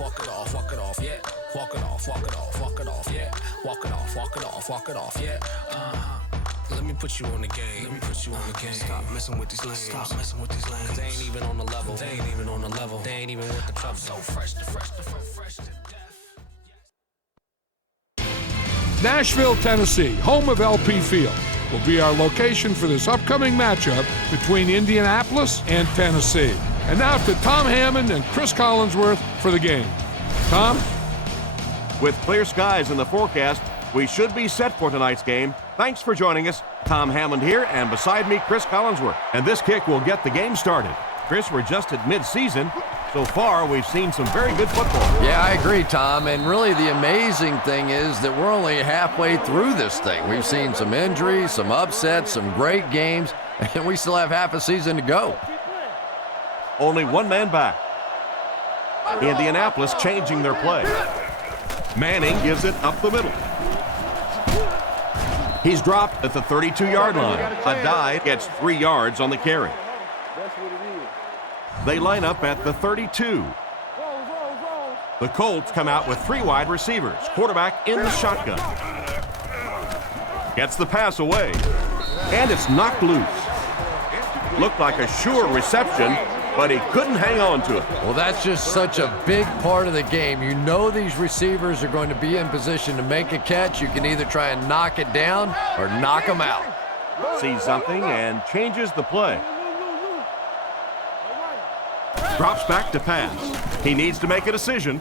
walk it off, walk it off, yeah. Walk it off, walk it off, walk it off, yeah. Walk it off, walk it off, walk it off, yeah. Let me put you on the game. Let me put you on the game. Stop messing with these lanes. Stop messing with these lanes. They ain't even on the level. They ain't even on the level. They ain't even with the trouble. So fresh to death. Nashville, Tennessee, home of LP Field, will be our location for this upcoming matchup between Indianapolis and Tennessee. And now to Tom Hammond and Chris Collinsworth for the game. Tom? With clear skies in the forecast, we should be set for tonight's game. Thanks for joining us. Tom Hammond here, and beside me, Chris Collinsworth. And this kick will get the game started. Chris, we're just at mid-season. So far, we've seen some very good football. Yeah, I agree, Tom. And really the amazing thing is that we're only halfway through this thing. We've seen some injuries, some upsets, some great games, and we still have half a season to go. Only one man back. Indianapolis changing their play. Manning gives it up the middle. He's dropped at the 32-yard line. Adai gets 3 yards on the carry. They line up at the 32. The Colts come out with 3 wide receivers. Quarterback in the shotgun. Gets the pass away. And it's knocked loose. Looked like a sure reception, but he couldn't hang on to it. Well, that's just such a big part of the game. You know these receivers are going to be in position to make a catch. You can either try and knock it down or knock them out. Sees something and changes the play. Drops back to pass. He needs to make a decision.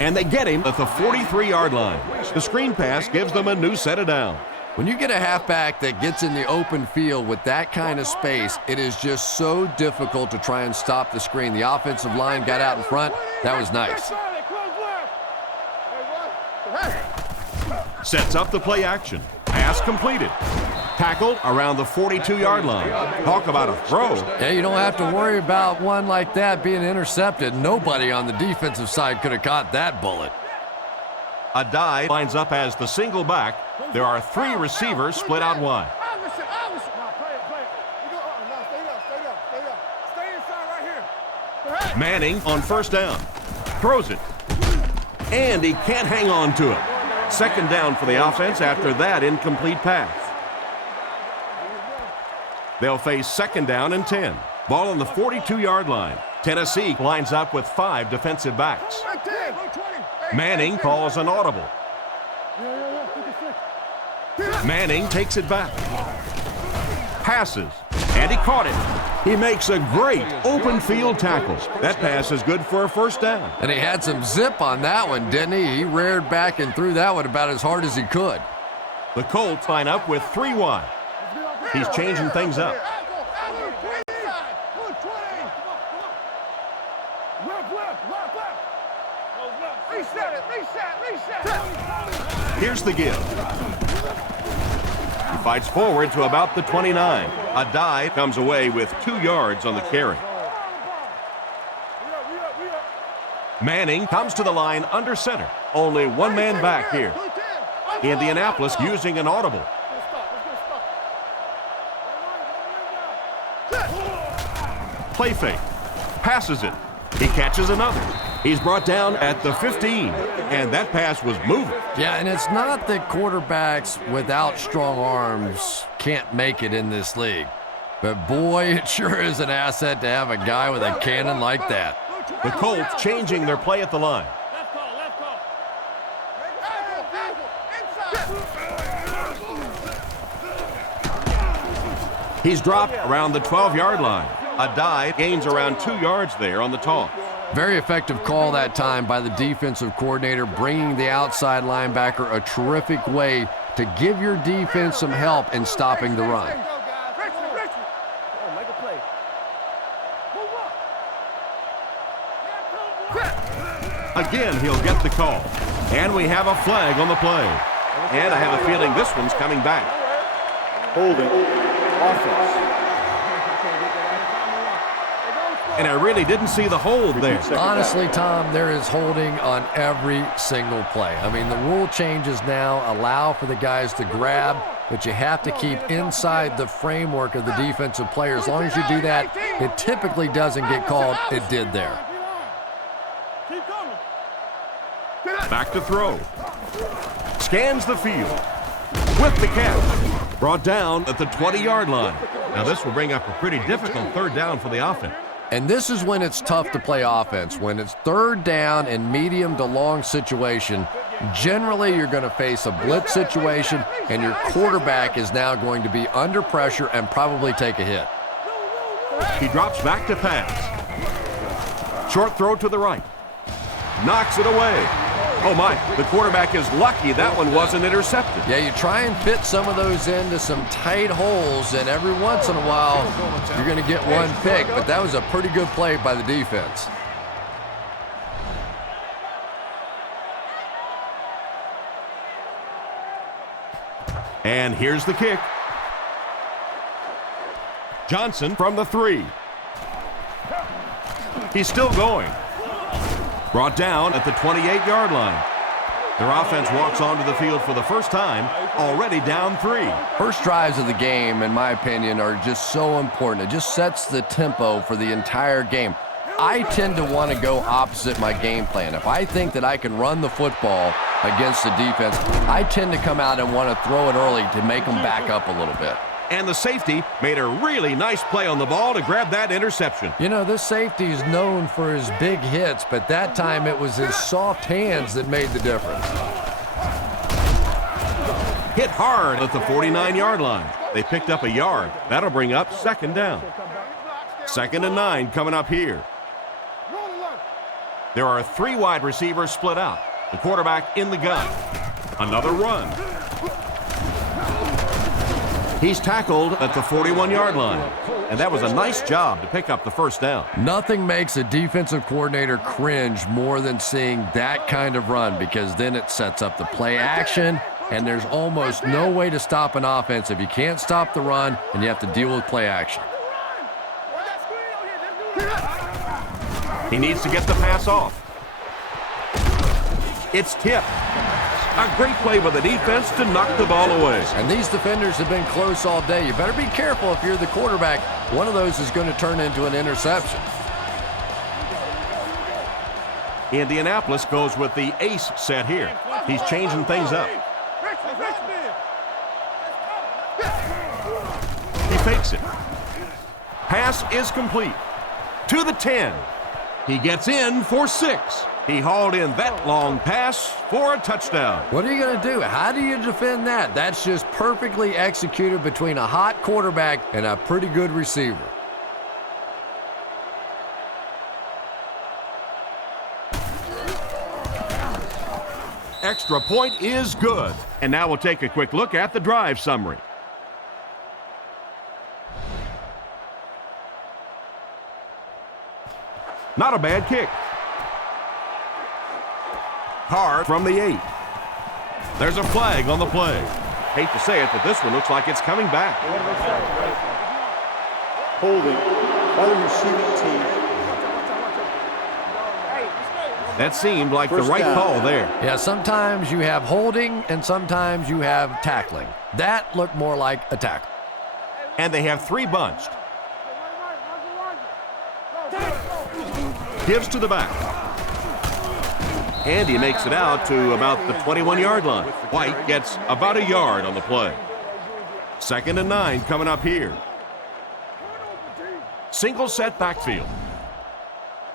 And they get him at the 43-yard line. The screen pass gives them a new set of downs. When you get a halfback that gets in the open field with that kind of space, it is just so difficult to try and stop the screen. The offensive line got out in front. That was nice. Sets up the play action. Pass completed. Tackled around the 42-yard line. Talk about a throw. Yeah, you don't have to worry about one like that being intercepted. Nobody on the defensive side could have caught that bullet. Adai lines up as the single back. There are 3 receivers split out wide. Manning on first down. Throws it. And he can't hang on to it. Second down for the offense after that incomplete pass. They'll face second down and 10. Ball on the 42-yard line. Tennessee lines up with 5 defensive backs. Manning calls an audible. Manning takes it back. Passes. And he caught it. He makes a great open field tackle. That pass is good for a first down. And he had some zip on that one, didn't he? He reared back and threw that one about as hard as he could. The Colts line up with 3 wide. He's changing things up. Here's the give. He fights forward to about the 29. Adai comes away with 2 yards on the carry. Manning comes to the line under center. Only one man back here. Indianapolis using an audible. Play fake. Passes it. He catches another. He's brought down at the 15, and that pass was moving. Yeah, and it's not that quarterbacks without strong arms can't make it in this league. But boy, it sure is an asset to have a guy with a cannon like that. The Colts changing their play at the line. He's dropped around the 12-yard line. Adai gains around 2 yards there on the toss. Very effective call that time by the defensive coordinator, bringing the outside linebacker a terrific way to give your defense some help in stopping the run. Again, he'll get the call. And we have a flag on the play. And I have a feeling this one's coming back. Holding. Offense. And I really didn't see the hold there. Honestly, Tom, there is holding on every single play. I mean, the rule changes now allow for the guys to grab but you have to keep inside the framework of the defensive player. As long as you do that, it typically doesn't get called. It did there. Back to throw. Scans the field. With the catch. Brought down at the 20-yard line. Now this will bring up a pretty difficult third down for the offense. And this is when it's tough to play offense. When it's third down and medium to long situation, generally you're going to face a blitz situation, and your quarterback is now going to be under pressure and probably take a hit. He drops back to pass. Short throw to the right. Knocks it away. Oh my, the quarterback is lucky that one wasn't intercepted. Yeah, you try and fit some of those into some tight holes, and every once in a while you're going to get one pick, but that was a pretty good play by the defense. And here's the kick. Johnson from the 3. He's still going. Brought down at the 28-yard line. Their offense walks onto the field for the first time, already down 3. First drives of the game, in my opinion, are just so important. It just sets the tempo for the entire game. I tend to want to go opposite my game plan. If I think that I can run the football against the defense, I tend to come out and want to throw it early to make them back up a little bit. And the safety made a really nice play on the ball to grab that interception. You know, this safety is known for his big hits, but that time it was his soft hands that made the difference. Hit hard at the 49-yard line. They picked up a yard. That'll bring up second down. 2nd and 9 coming up here. There are 3 wide receivers split out. The quarterback in the gun. Another run. He's tackled at the 41-yard line. And that was a nice job to pick up the first down. Nothing makes a defensive coordinator cringe more than seeing that kind of run, because then it sets up the play action, and there's almost no way to stop an offense if you can't stop the run and you have to deal with play action. He needs to get the pass off. It's tipped. A great play by the defense to knock the ball away. And these defenders have been close all day. You better be careful if you're the quarterback. One of those is going to turn into an interception. Indianapolis goes with the ace set here. He's changing things up. He fakes it. Pass is complete. To the 10. He gets in for 6. He hauled in that long pass for a touchdown. What are you going to do? How do you defend that? That's just perfectly executed between a hot quarterback and a pretty good receiver. Extra point is good. And now we'll take a quick look at the drive summary. Not a bad kick. Hard from the 8. There's a flag on the play. Hate to say it, but this one looks like it's coming back. Holding by the receiving team. That seemed like the right call there. Yeah, sometimes you have holding and sometimes you have tackling. That looked more like a tackle. And they have 3 bunched. Gives to the back. And he makes it out to about the 21-yard line. White gets about a yard on the play. 2nd and 9 coming up here. Single set backfield.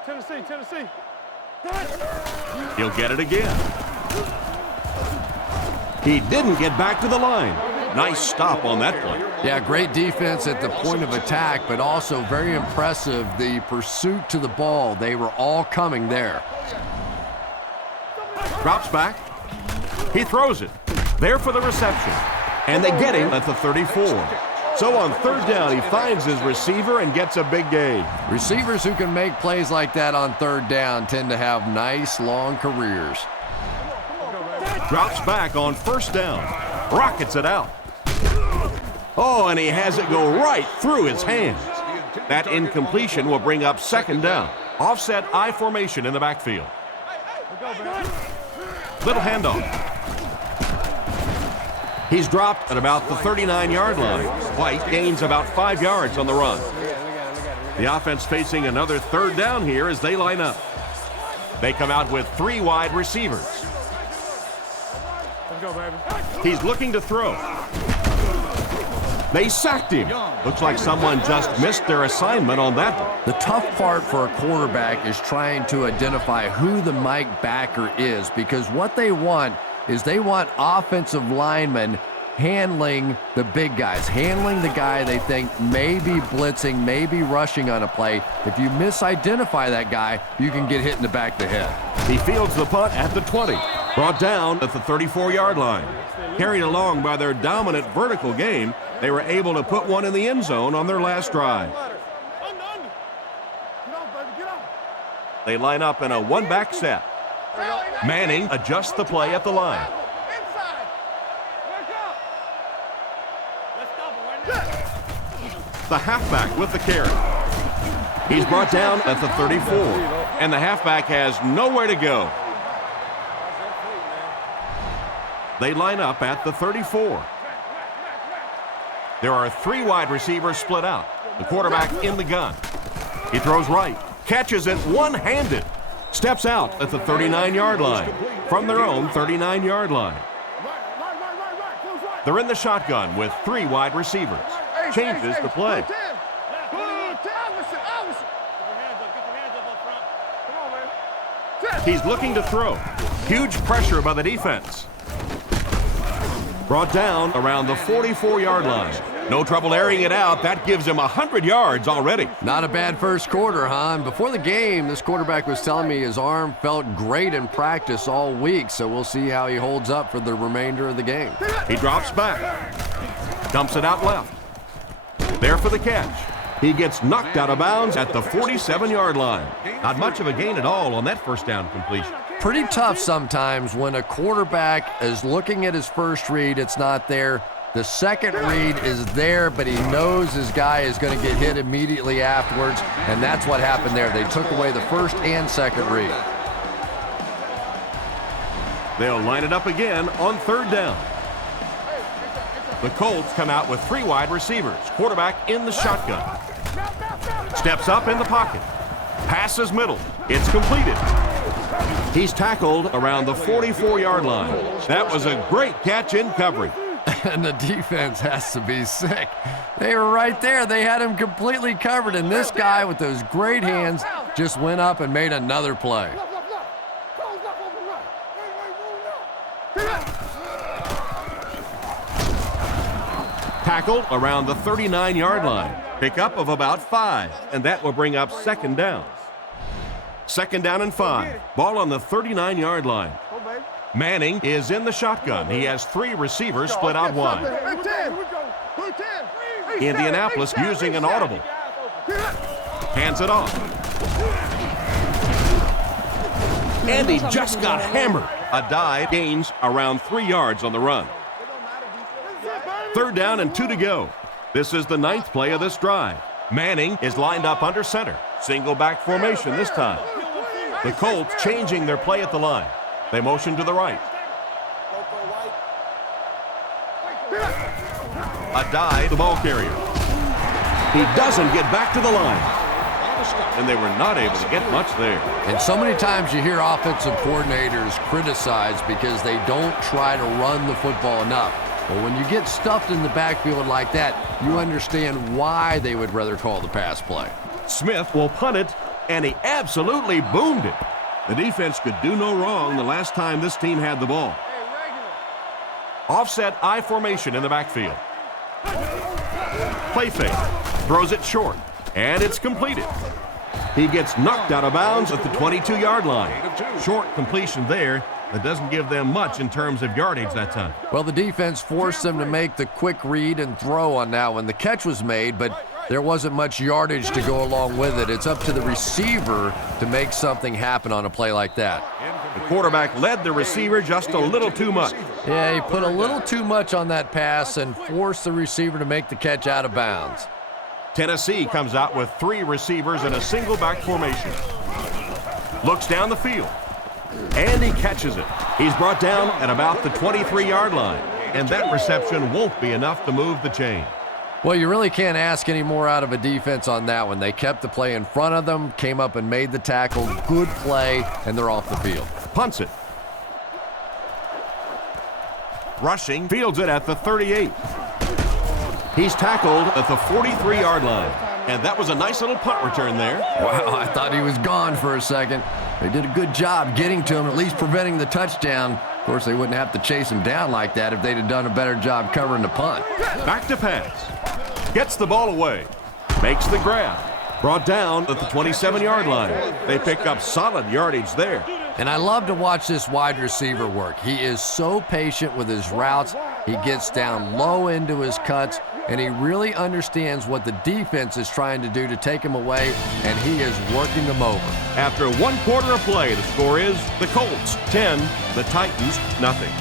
Tennessee. He'll get it again. He didn't get back to the line. Nice stop on that play. Yeah, great defense at the point of attack, but also very impressive the pursuit to the ball. They were all coming there. Drops back. He throws it. There for the reception. And they get him at the 34. So on 3rd down, he finds his receiver and gets a big gain. Receivers who can make plays like that on 3rd down tend to have nice, long careers. Drops back on 1st down. Rockets it out. Oh, and he has it go right through his hands. That incompletion will bring up 2nd down. Offset I formation in the backfield. Little handoff. He's dropped at about the 39-yard line. White gains about 5 yards on the run. The offense facing another third down here as they line up. They come out with 3 wide receivers. Let's go, baby. He's looking to throw. They sacked him. Looks like someone just missed their assignment on that one. The tough part for a quarterback is trying to identify who the Mike backer is, because what they want is they want offensive linemen handling the big guys, handling the guy they think may be blitzing, may be rushing on a play. If you misidentify that guy, you can get hit in the back of the head. He fields the punt at the 20. Brought down at the 34-yard line. Carried along by their dominant vertical game, they were able to put one in the end zone on their last drive. They line up in a one-back set. Manning adjusts the play at the line. The halfback with the carry. He's brought down at the 34, and the halfback has nowhere to go. They line up at the 34. There are 3 wide receivers split out. The quarterback in the gun. He throws right, catches it one-handed, steps out at the 39-yard line from their own 39-yard line. They're in the shotgun with 3 wide receivers. Changes the play. He's looking to throw. Huge pressure by the defense. Brought down around the 44-yard line. No trouble airing it out. That gives him 100 yards already. Not a bad first quarter, huh? And before the game, this quarterback was telling me his arm felt great in practice all week, so we'll see how he holds up for the remainder of the game. He drops back. Dumps it out left. There for the catch. He gets knocked out of bounds at the 47-yard line. Not much of a gain at all on that first down completion. Pretty tough sometimes when a quarterback is looking at his first read, it's not there. The second read is there, but he knows his guy is going to get hit immediately afterwards, and that's what happened there. They took away the first and second read. They'll line it up again on third down. The Colts come out with 3 wide receivers. Quarterback in the shotgun. Steps up in the pocket. Passes middle. It's completed. He's tackled around the 44-yard line. That was a great catch in coverage. And the defense has to be sick. They were right there. They had him completely covered, and this guy with those great hands just went up and made another play. Tackled around the 39-yard line. Pickup of about 5, and that will bring up second down. Second down and 5. Ball on the 39-yard line. Manning is in the shotgun. He has 3 receivers split out wide. Indianapolis using an audible. Hands it off. And he just got hammered. A dive gains around 3 yards on the run. Third down and 2 to go. This is the 9th play of this drive. Manning is lined up under center. Single back formation this time. The Colts changing their play at the line. They motion to the right. A dive, the ball carrier. He doesn't get back to the line. And they were not able to get much there. And so many times you hear offensive coordinators criticized because they don't try to run the football enough. But when you get stuffed in the backfield like that, you understand why they would rather call the pass play. Smith will punt it, and he absolutely boomed it. The defense could do no wrong the last time this team had the ball. Offset I formation in the backfield. Play fake. Throws it short, and it's completed. He gets knocked out of bounds at the 22-yard line. Short completion there. That doesn't give them much in terms of yardage that time. Well, the defense forced them to make the quick read and throw on that one. The catch was made, but there wasn't much yardage to go along with it. It's up to the receiver to make something happen on a play like that. The quarterback led the receiver just a little too much. Yeah, he put a little too much on that pass and forced the receiver to make the catch out of bounds. Tennessee comes out with 3 receivers in a single back formation. Looks down the field. And he catches it. He's brought down at about the 23-yard line. And that reception won't be enough to move the chain. Well, you really can't ask any more out of a defense on that one. They kept the play in front of them, came up and made the tackle. Good play, and they're off the field. Punts it. Rushing, fields it at the 38. He's tackled at the 43-yard line. And that was a nice little punt return there. Wow, I thought he was gone for a second. They did a good job getting to him, at least preventing the touchdown. Of course, they wouldn't have to chase him down like that if they'd have done a better job covering the punt. Back to pass. Gets the ball away. Makes the grab. Brought down at the 27-yard line. They pick up solid yardage there. And I love to watch this wide receiver work. He is so patient with his routes. He gets down low into his cuts, and he really understands what the defense is trying to do to take him away, and he is working them over. After 1 quarter of play, the score is the Colts 10, the Titans nothing.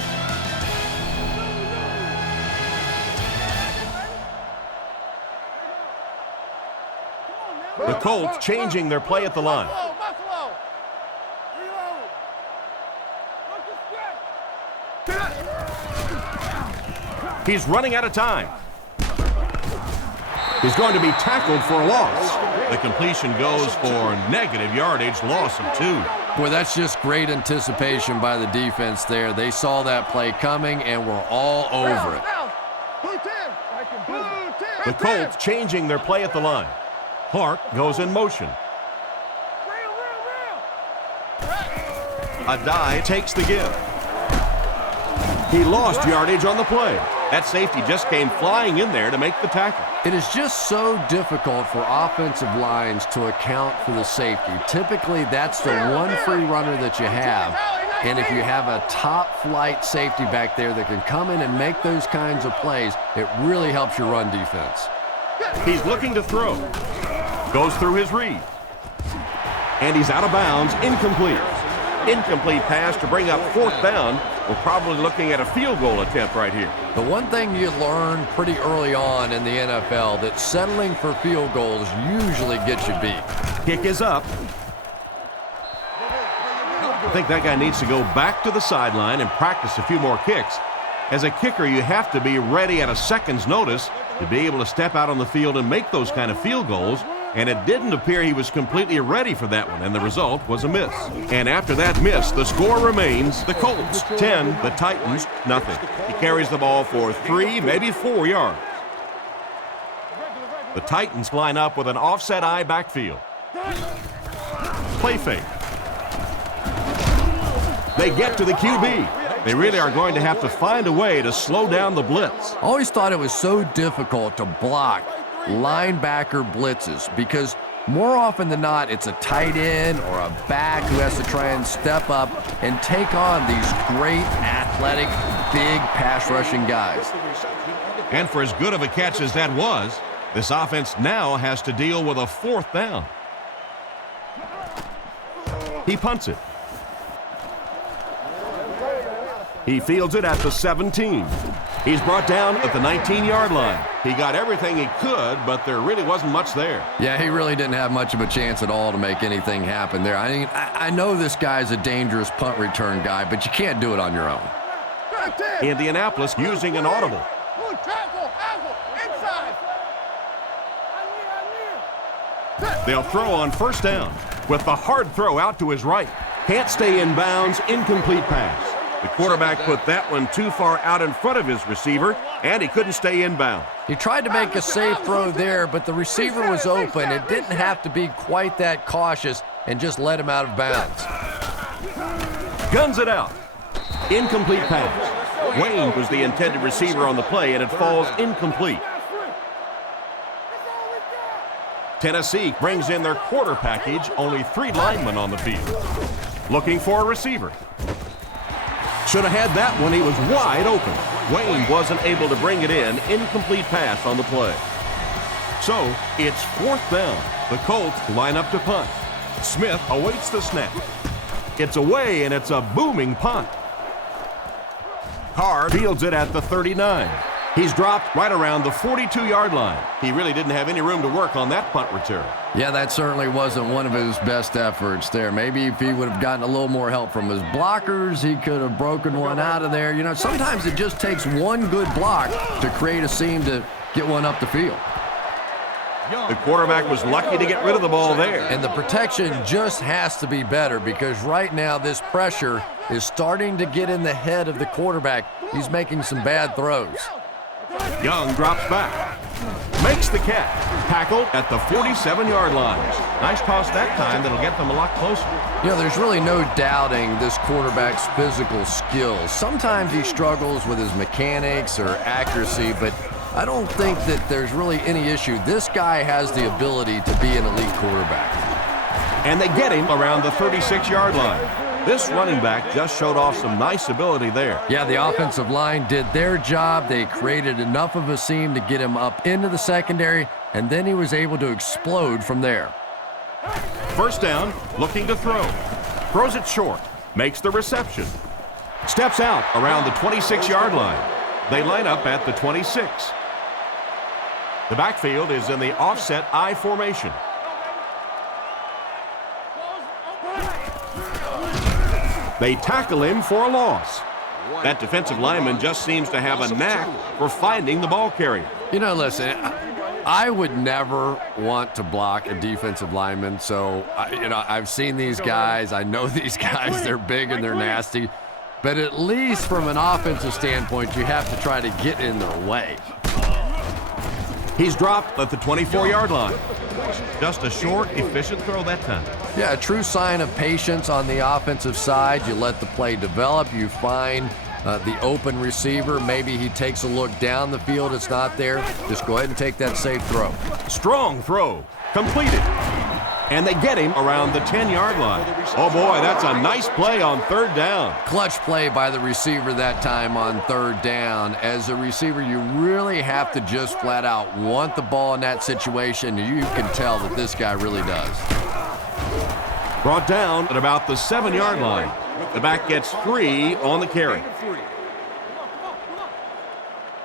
The Colts changing their play at the line. He's running out of time. He's going to be tackled for a loss. The completion goes for negative yardage, loss of 2. Boy, that's just great anticipation by the defense there. They saw that play coming and were all over it. The Colts changing their play at the line. Clark goes in motion. Adai takes the give. He lost yardage on the play. That safety just came flying in there to make the tackle. It is just so difficult for offensive lines to account for the safety. Typically, that's the one free runner that you have. And if you have a top-flight safety back there that can come in and make those kinds of plays, it really helps your run defense. He's looking to throw. Goes through his read. And he's out of bounds, incomplete. Incomplete pass to bring up 4th down. We're probably looking at a field goal attempt right here. The one thing you learn pretty early on in the NFL, that settling for field goals usually gets you beat. Kick is up. I think that guy needs to go back to the sideline and practice a few more kicks. As a kicker, you have to be ready at a second's notice to be able to step out on the field and make those kind of field goals. And it didn't appear he was completely ready for that one, and the result was a miss. And after that miss, the score remains the Colts 10, the Titans nothing. He carries the ball for 3, maybe 4 yards. The Titans line up with an offset eye backfield. Play fake. They get to the QB. They really are going to have to find a way to slow down the blitz. Always thought it was so difficult to block linebacker blitzes because more often than not, it's a tight end or a back who has to try and step up and take on these great athletic, big pass rushing guys. And for as good of a catch as that was, this offense now has to deal with a 4th down. He punts it. He fields it at the 17. He's brought down at the 19-yard line. He got everything he could, but there really wasn't much there. Yeah, he really didn't have much of a chance at all to make anything happen there. I mean, I know this guy's a dangerous punt return guy, but you can't do it on your own. Indianapolis using an audible. They'll throw on 1st down with the hard throw out to his right. Can't stay in bounds, incomplete pass. The quarterback put that one too far out in front of his receiver, and he couldn't stay in bounds. He tried to make a safe throw there, but the receiver was open. It didn't have to be quite that cautious and just let him out of bounds. Guns it out. Incomplete pass. Wayne was the intended receiver on the play, and it falls incomplete. Tennessee brings in their quarter package, only 3 linemen on the field. Looking for a receiver. Should have had that one. He was wide open. Wayne wasn't able to bring it in. Incomplete pass on the play. So it's 4th down. The Colts line up to punt. Smith awaits the snap. It's away, and it's a booming punt. Carr fields it at the 39. He's dropped right around the 42-yard line. He really didn't have any room to work on that punt return. Yeah, that certainly wasn't one of his best efforts there. Maybe if he would have gotten a little more help from his blockers, he could have broken one out of there. You know, sometimes it just takes one good block to create a seam to get one up the field. The quarterback was lucky to get rid of the ball there. And the protection just has to be better because right now this pressure is starting to get in the head of the quarterback. He's making some bad throws. Young drops back, makes the catch, tackled at the 47-yard line. Nice toss that time that'll get them a lot closer. You know, there's really no doubting this quarterback's physical skills. Sometimes he struggles with his mechanics or accuracy, but I don't think that there's really any issue. This guy has the ability to be an elite quarterback. And they get him around the 36-yard line. This running back just showed off some nice ability there. Yeah, the offensive line did their job. They created enough of a seam to get him up into the secondary, and then he was able to explode from there. First down, looking to throw. Throws it short, makes the reception. Steps out around the 26-yard line. They line up at the 26. The backfield is in the offset I formation. They tackle him for a loss. That defensive lineman just seems to have a knack for finding the ball carrier. You know, listen, I would never want to block a defensive lineman. So, I've seen these guys. I know these guys. They're big and they're nasty. But at least from an offensive standpoint, you have to try to get in their way. He's dropped at the 24-yard line. Just a short, efficient throw that time. Yeah, a true sign of patience on the offensive side. You let the play develop. You find the open receiver. Maybe he takes a look down the field. It's not there. Just go ahead and take that safe throw. Strong throw. Completed. And they get him around the 10-yard line. Oh, boy, that's a nice play on third down. Clutch play by the receiver that time on third down. As a receiver, you really have to just flat out want the ball in that situation. You can tell that this guy really does. Brought down at about the 7-yard line. The back gets 3 on the carry.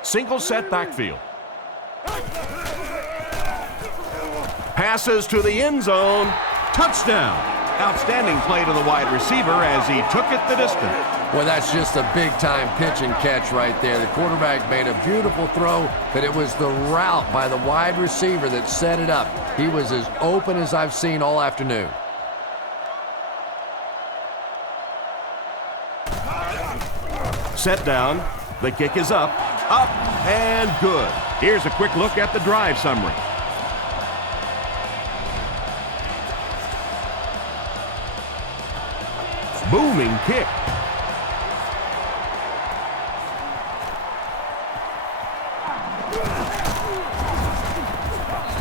Single set backfield. Passes to the end zone. Touchdown. Outstanding play to the wide receiver as he took it the distance. Well, that's just a big-time pitch and catch right there. The quarterback made a beautiful throw, but it was the route by the wide receiver that set it up. He was as open as I've seen all afternoon. Set down. The kick is up, and good. Here's a quick look at the drive summary. Booming kick.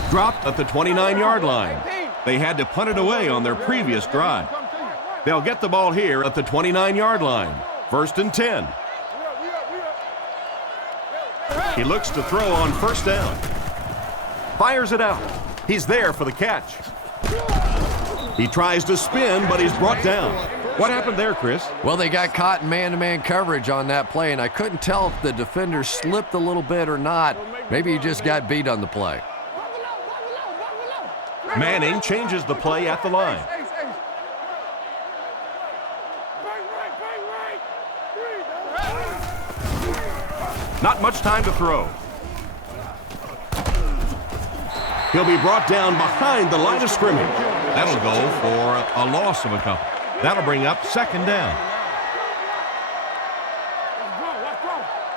Dropped at the 29-yard line. They had to punt it away on their previous drive. They'll get the ball here at the 29-yard line. 1st and 10. He looks to throw on first down. Fires it out. He's there for the catch. He tries to spin, but he's brought down. What happened there, Chris? Well, they got caught in man-to-man coverage on that play, and I couldn't tell if the defender slipped a little bit or not. Maybe he just got beat on the play. Manning changes the play at the line. Not much time to throw. He'll be brought down behind the line of scrimmage. That'll go for a loss of a couple. That'll bring up 2nd down.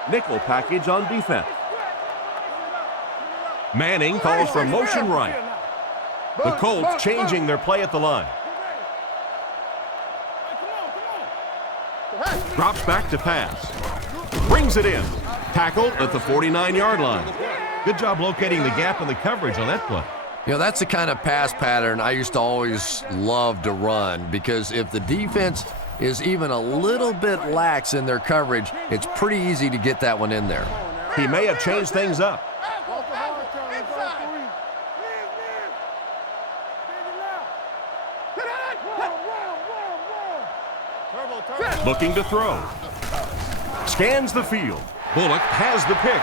Nickel package on defense. Manning calls for motion right. The Colts changing their play at the line. Drops back to pass. Brings it in. Tackled at the 49-yard line. Good job locating the gap in the coverage on that play. You know, that's the kind of pass pattern I used to always love to run, because if the defense is even a little bit lax in their coverage, it's pretty easy to get that one in there. He may have changed things up. Looking to throw. Scans the field. Bullock has the pick.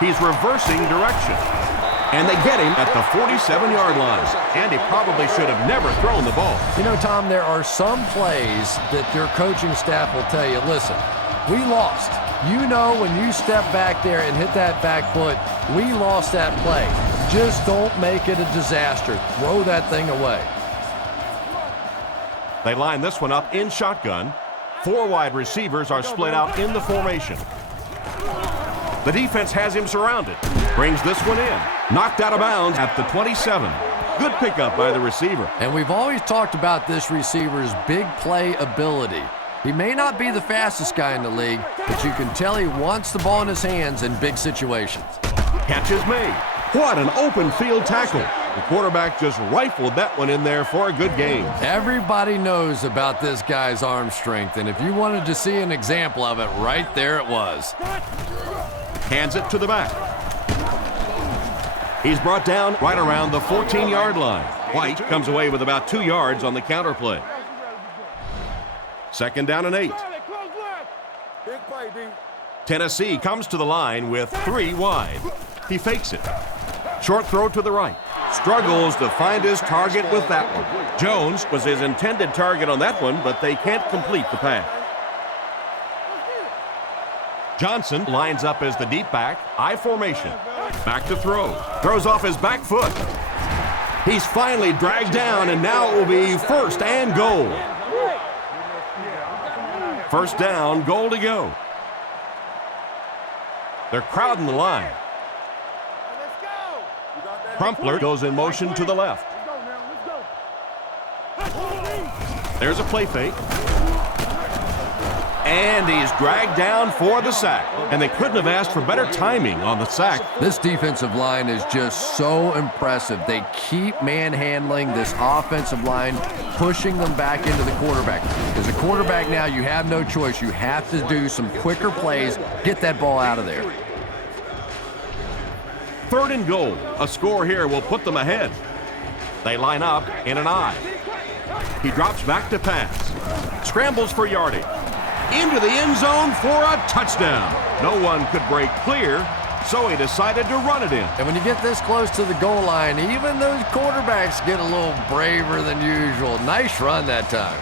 He's reversing direction. And they get him at the 47-yard line. And he probably should have never thrown the ball. You know, Tom, there are some plays that their coaching staff will tell you, listen, we lost. You know when you step back there and hit that back foot, we lost that play. Just don't make it a disaster. Throw that thing away. They line this one up in shotgun. 4 wide receivers are split out in the formation. The defense has him surrounded. Brings this one in. Knocked out of bounds at the 27. Good pickup by the receiver. And we've always talked about this receiver's big play ability. He may not be the fastest guy in the league, but you can tell he wants the ball in his hands in big situations. Catch is made. What an open field tackle. The quarterback just rifled that one in there for a good game. Everybody knows about this guy's arm strength, and if you wanted to see an example of it, right there it was. Hands it to the back. He's brought down right around the 14-yard line. White comes away with about 2 yards on the counter play. 2nd down and 8. Tennessee comes to the line with 3 wide. He fakes it. Short throw to the right. Struggles to find his target with that one. Jones was his intended target on that one, but they can't complete the pass. Johnson lines up as the deep back, I formation. Back to throw. Throws off his back foot. He's finally dragged down, and now it will be 1st and goal. 1st down, goal to go. They're crowding the line. Crumpler goes in motion to the left. There's a play fake. And he's dragged down for the sack. And they couldn't have asked for better timing on the sack. This defensive line is just so impressive. They keep manhandling this offensive line, pushing them back into the quarterback. As a quarterback now, you have no choice. You have to do some quicker plays, get that ball out of there. 3rd and goal. A score here will put them ahead. They line up in an I. He drops back to pass. Scrambles for yardage. Into the end zone for a touchdown. No one could break clear, so he decided to run it in. And when you get this close to the goal line, even those quarterbacks get a little braver than usual. Nice run that time.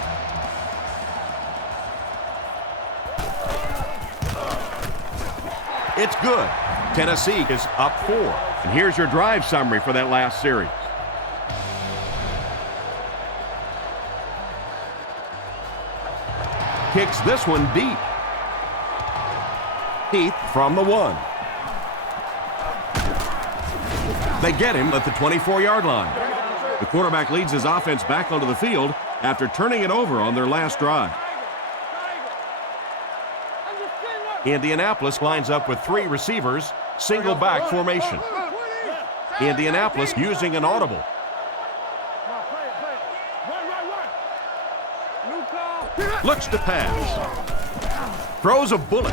It's good. Tennessee is up 4. And here's your drive summary for that last series. Kicks this one deep. Heath from the 1. They get him at the 24-yard line. The quarterback leads his offense back onto the field after turning it over on their last drive. Indianapolis lines up with 3 receivers, single back formation. Indianapolis using an audible. Looks to pass. Throws a bullet.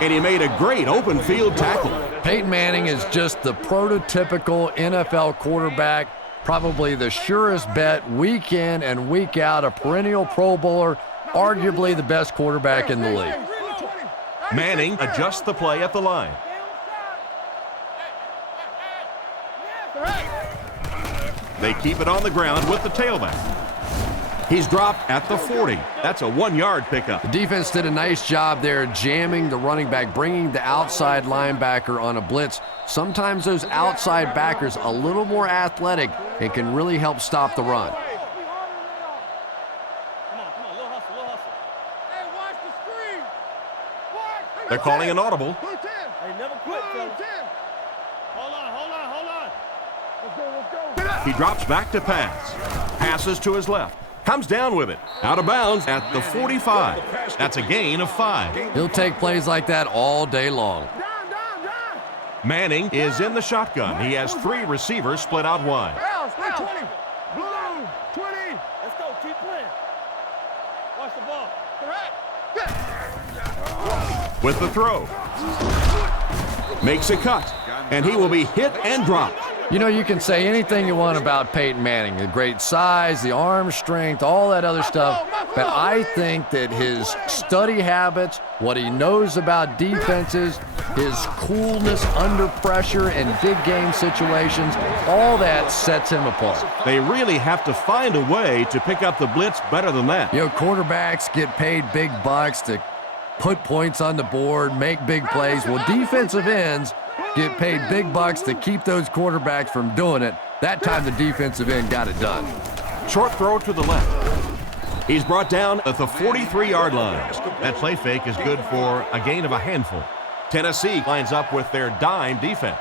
And he made a great open field tackle. Peyton Manning is just the prototypical NFL quarterback, probably the surest bet week in and week out, a perennial Pro Bowler, arguably the best quarterback in the league. Manning adjusts the play at the line. They keep it on the ground with the tailback. He's dropped at the 40. That's a 1-yard pickup. The defense did a nice job there jamming the running back, bringing the outside linebacker on a blitz. Sometimes those outside backers a little more athletic and can really help stop the run. They're calling an audible. He drops back to pass. Passes to his left. Comes down with it. Out of bounds at the 45. That's a gain of 5. He'll take plays like that all day long. Manning is in the shotgun. He has 3 receivers split out wide. Let's go. Keep playing. Watch the ball. With the throw. Makes a cut. And he will be hit and dropped. You know, you can say anything you want about Peyton Manning, the great size, the arm strength, all that other stuff, but I think that his study habits, what he knows about defenses, his coolness under pressure in big game situations, all that sets him apart. They really have to find a way to pick up the blitz better than that. You know, quarterbacks get paid big bucks to put points on the board, make big plays. Well, defensive ends get paid big bucks to keep those quarterbacks from doing it. That time the defensive end got it done. Short throw to the left. He's brought down at the 43-yard line. That play fake is good for a gain of a handful. Tennessee lines up with their dime defense.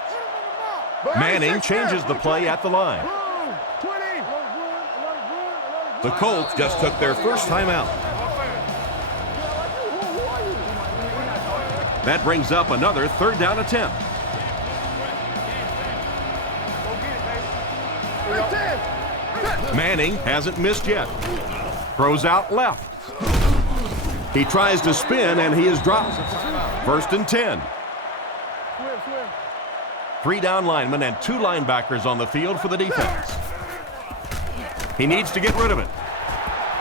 Manning changes the play at the line. The Colts just took their first time out. That brings up another third down attempt. Manning hasn't missed yet. Throws out left. He tries to spin and he is dropped. First and 10. 3 down linemen and 2 linebackers on the field for the defense. He needs to get rid of it.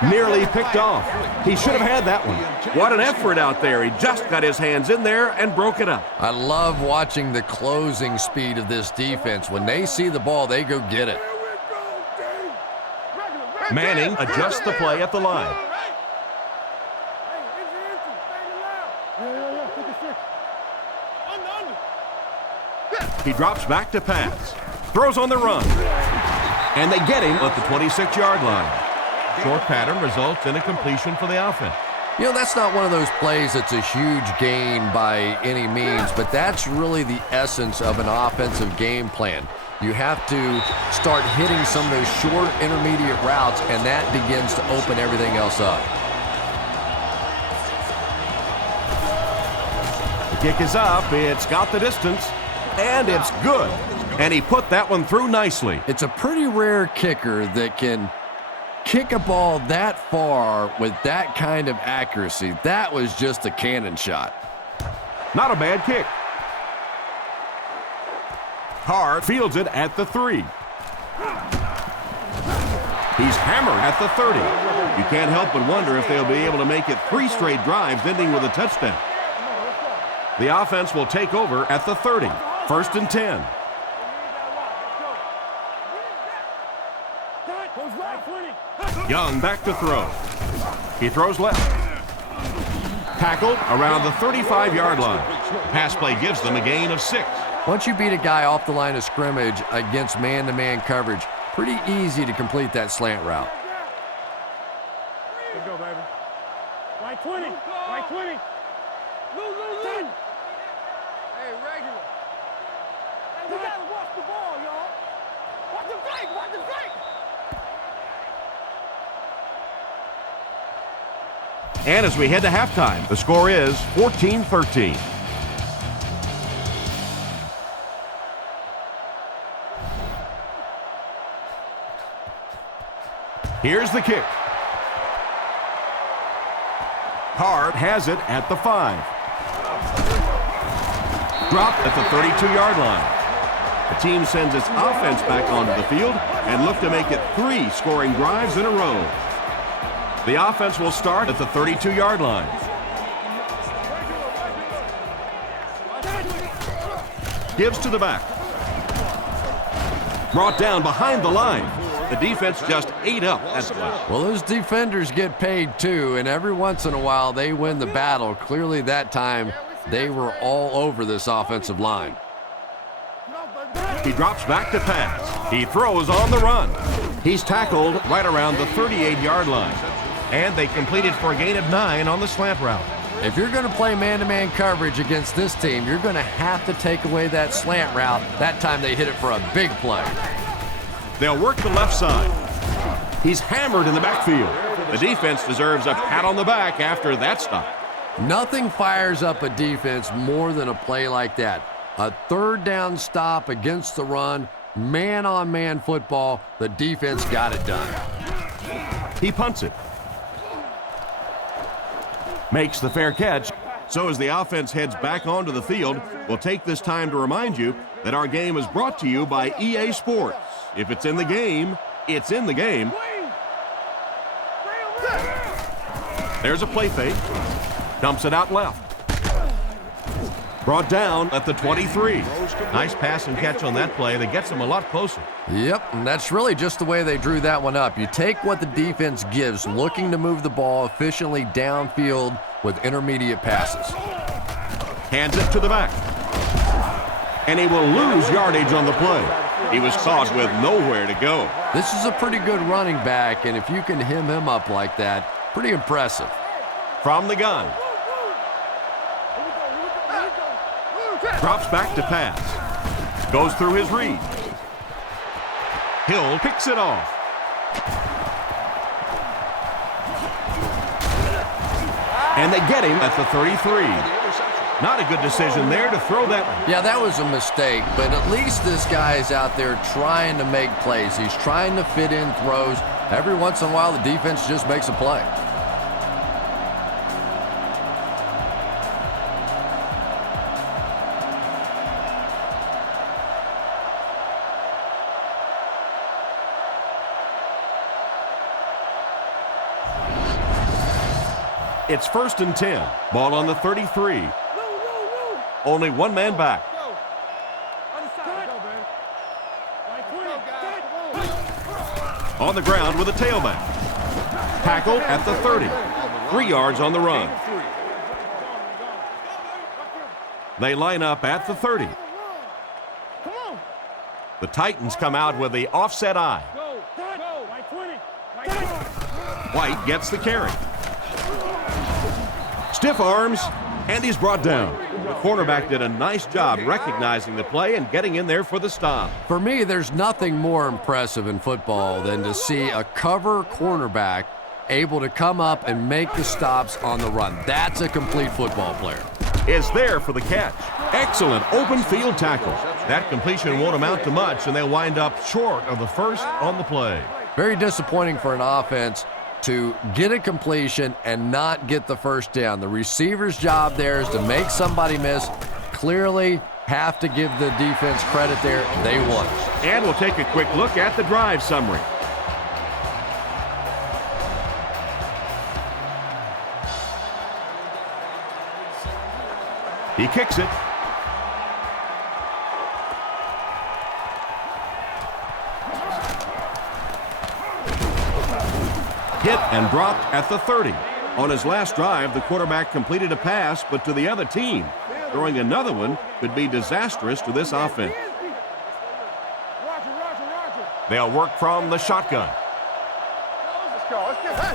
Nearly picked off. He should have had that one. What an effort out there. He just got his hands in there and broke it up. I love watching the closing speed of this defense. When they see the ball, they go get it. Manning adjusts the play at the line. He drops back to pass. Throws on the run. And they get him at the 26-yard line. Short pattern results in a completion for the offense. You know, that's not one of those plays that's a huge gain by any means, but that's really the essence of an offensive game plan. You have to start hitting some of those short intermediate routes, and that begins to open everything else up. The kick is up. It's got the distance, and it's good. And he put that one through nicely. It's a pretty rare kicker that can kick a ball that far with that kind of accuracy. That was just a cannon shot. Not a bad kick. Carr fields it at the 3. He's hammered at the 30. You can't help but wonder if they'll be able to make it 3 straight drives ending with a touchdown. The offense will take over at the 30. First and 10. Young back to throw. He throws left. Tackled around the 35-yard line. Pass play gives them a gain of 6. Once you beat a guy off the line of scrimmage against man-to-man coverage, pretty easy to complete that slant route. Let's go, baby. Right 20. Right 20. Lose. 10. Hey, regular. Hey, we gotta watch the ball, y'all. Watch the fake. Watch the fake. And as we head to halftime, the score is 14-13. Here's the kick. Carr has it at the 5. Dropped at the 32-yard line. The team sends its offense back onto the field and look to make it 3 scoring drives in a row. The offense will start at the 32-yard line. Gives to the back. Brought down behind the line. The defense just ate up that play. Well, those defenders get paid too, and every once in a while they win the battle. Clearly that time they were all over this offensive line. He drops back to pass. He throws on the run. He's tackled right around the 38-yard line. And they completed for a gain of 9 on the slant route. If you're going to play man-to-man coverage against this team, you're going to have to take away that slant route. That time they hit it for a big play. They'll work the left side. He's hammered in the backfield. The defense deserves a pat on the back after that stop. Nothing fires up a defense more than a play like that. A third down stop against the run, man-on-man football. The defense got it done. He punts it. Makes the fair catch. So as the offense heads back onto the field, we'll take this time to remind you that our game is brought to you by EA Sports. If it's in the game, it's in the game. There's a play fake. Dumps it out left. Brought down at the 23. Nice pass and catch on that play that gets them a lot closer. Yep, and that's really just the way they drew that one up. You take what the defense gives, looking to move the ball efficiently downfield with intermediate passes. Hands it to the back. And he will lose yardage on the play. He was caught with nowhere to go. This is a pretty good running back, and if you can hem him up like that, pretty impressive. From the gun. Drops back to pass. Goes through his read. Hill picks it off. And they get him at the 33. Not a good decision there to throw that one. Yeah, that was a mistake, but at least this guy's out there trying to make plays. He's trying to fit in throws. Every once in a while, the defense just makes a play. It's 1st and 10. Ball on the 33. Only one man back. On the ground with a tailback. Tackled at the 30. 3 yards on the run. They line up at the 30. The Titans come out with the offset eye. White gets the carry. Stiff arms, and he's brought down. The cornerback did a nice job recognizing the play and getting in there for the stop. For me, there's nothing more impressive in football than to see a cover cornerback able to come up and make the stops on the run. That's a complete football player. Is there for the catch. Excellent open field tackle. That completion won't amount to much, and they'll wind up short of the first on the play. Very disappointing for an offense to get a completion and not get the first down. The receiver's job there is to make somebody miss. Clearly have to give the defense credit there. They won. And we'll take a quick look at the drive summary. He kicks it. Hit and dropped at the 30. On his last drive, the quarterback completed a pass, but to the other team. Throwing another one could be disastrous to this offense. They'll work from the shotgun.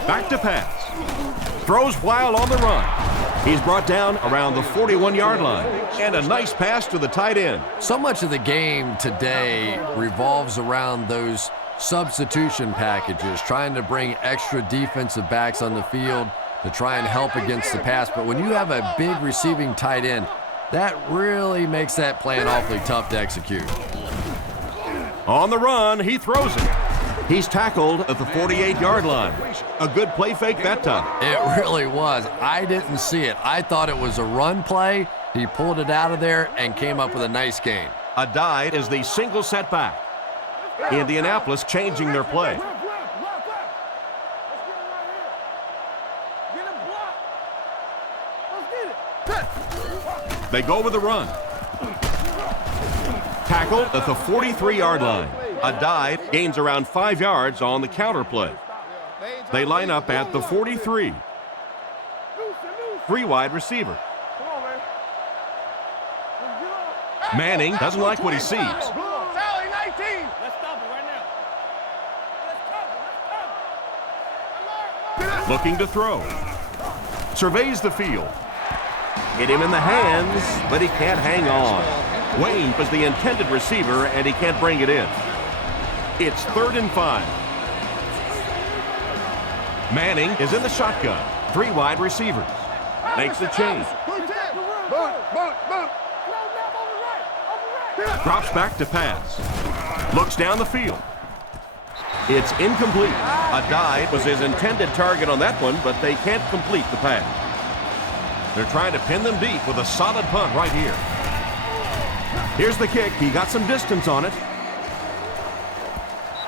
Back to pass. Throws while on the run. He's brought down around the 41-yard line. And a nice pass to the tight end. So much of the game today revolves around those substitution packages, trying to bring extra defensive backs on the field to try and help against the pass. But when you have a big receiving tight end, that really makes that plan awfully tough to execute. On the run, he throws it. He's tackled at the 48-yard line. A good play fake that time. It really was. I didn't see it. I thought it was a run play. He pulled it out of there and came up with a nice gain. A dive is the single setback. Indianapolis changing their play. They go with the run. Tackled at the 43-yard line. A dive gains around 5 yards on the counter play. They line up at the 43. 3 wide receiver. Manning doesn't like what he sees. Looking to throw. Surveys the field. Hit him in the hands, but he can't hang on. Wayne was the intended receiver, and he can't bring it in. It's 3rd and 5. Manning is in the shotgun. 3 wide receivers. Makes the change. Drops back to pass. Looks down the field. It's incomplete. A dive was his intended target on that one, but they can't complete the pass. They're trying to pin them deep with a solid punt right here. Here's the kick. He got some distance on it.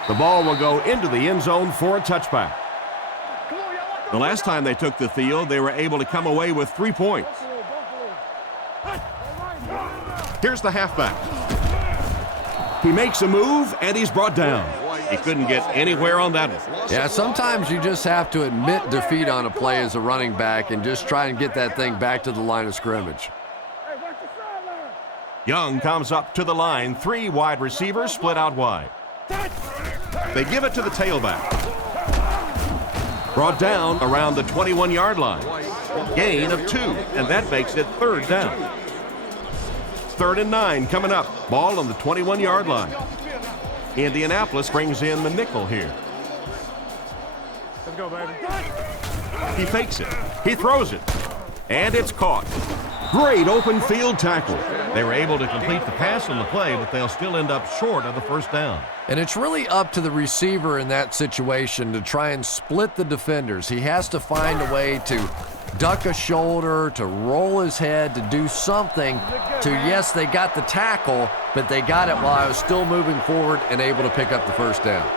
The ball will go into the end zone for a touchback. The last time they took the field, they were able to come away with 3 points. Here's the halfback. He makes a move, and he's brought down. He couldn't get anywhere on that one. Yeah, sometimes you just have to admit defeat on a play as a running back and just try and get that thing back to the line of scrimmage. Young comes up to the line. 3 wide receivers split out wide. They give it to the tailback. Brought down around the 21-yard line. Gain of 2, and that makes it 3rd down. 3rd and 9 coming up. Ball on the 21-yard line. Indianapolis brings in the nickel here. Let's go, baby. He fakes it. He throws it. And it's caught. Great open field tackle. They were able to complete the pass on the play, but they'll still end up short of the 1st down. And it's really up to the receiver in that situation to try and split the defenders. He has to find a way to duck a shoulder, to roll his head, to do something to, yes, they got the tackle, but they got it while I was still moving forward and able to pick up the 1st down.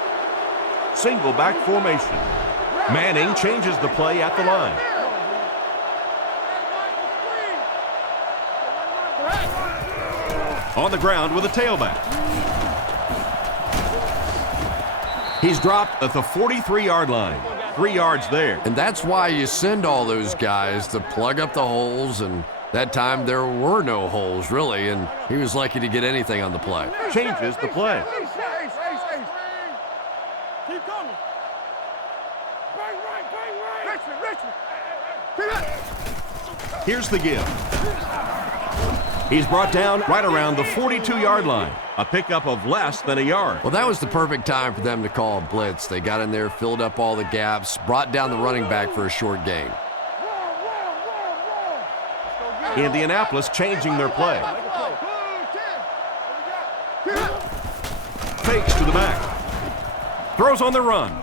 Single back formation. Manning changes the play at the line. On the ground with a tailback. He's dropped at the 43-yard line. 3 yards there. And that's why you send all those guys to plug up the holes, and that time there were no holes, really, and he was lucky to get anything on the play. Changes the play. Keep coming. Bang right. Here's the give. He's brought down right around the 42-yard line. A pickup of less than a yard. Well, that was the perfect time for them to call a blitz. They got in there, filled up all the gaps, brought down the running back for a short gain. Indianapolis changing their play. Fakes to the back. Throws on the run.